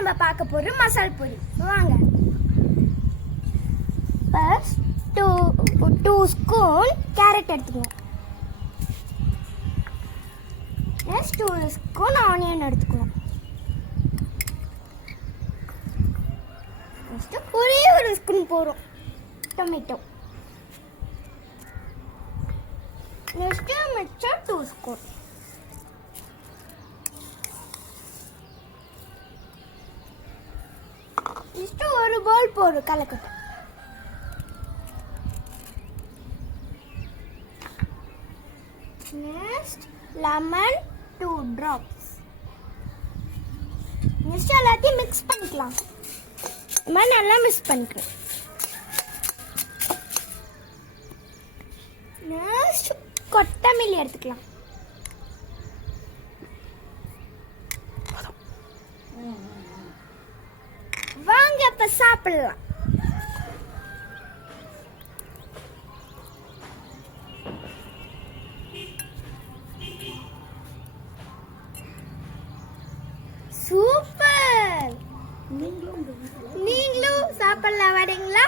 நம்ம பார்க்க போற மசால் பொரி. வாங்க. ஃபர்ஸ்ட் 2 ஸ்பூன் கேரட் எடுத்துக்கோங்க. நெக்ஸ்ட் 2 ஸ்பூன் ஆனியன் எடுத்துக்கோங்க. நெக்ஸ்ட் ஒரே ஒரு ஸ்பூன் போறோம் டொமேட்டோ. நெக்ஸ்ட் மிச்சம் 2 ஸ்பூன். நெக்ஸ்ட் ஒரு பவுல் போறோம் கலக்கட்டை. Next lemon 2 drops. நெக்ஸ்ட் எல்லாத்தையும் மிக்ஸ் பண்ணிக்கலாம். நல்லா மிக்ஸ் பண்ணிக்கலாம். நெக்ஸ்ட் கொத்தமல்லி எடுத்துக்கலாம். வாங்க இப்ப சாப்பிடலாம். சூப்பர். நீங்களும் சாப்பிடலாம் வரீங்களா?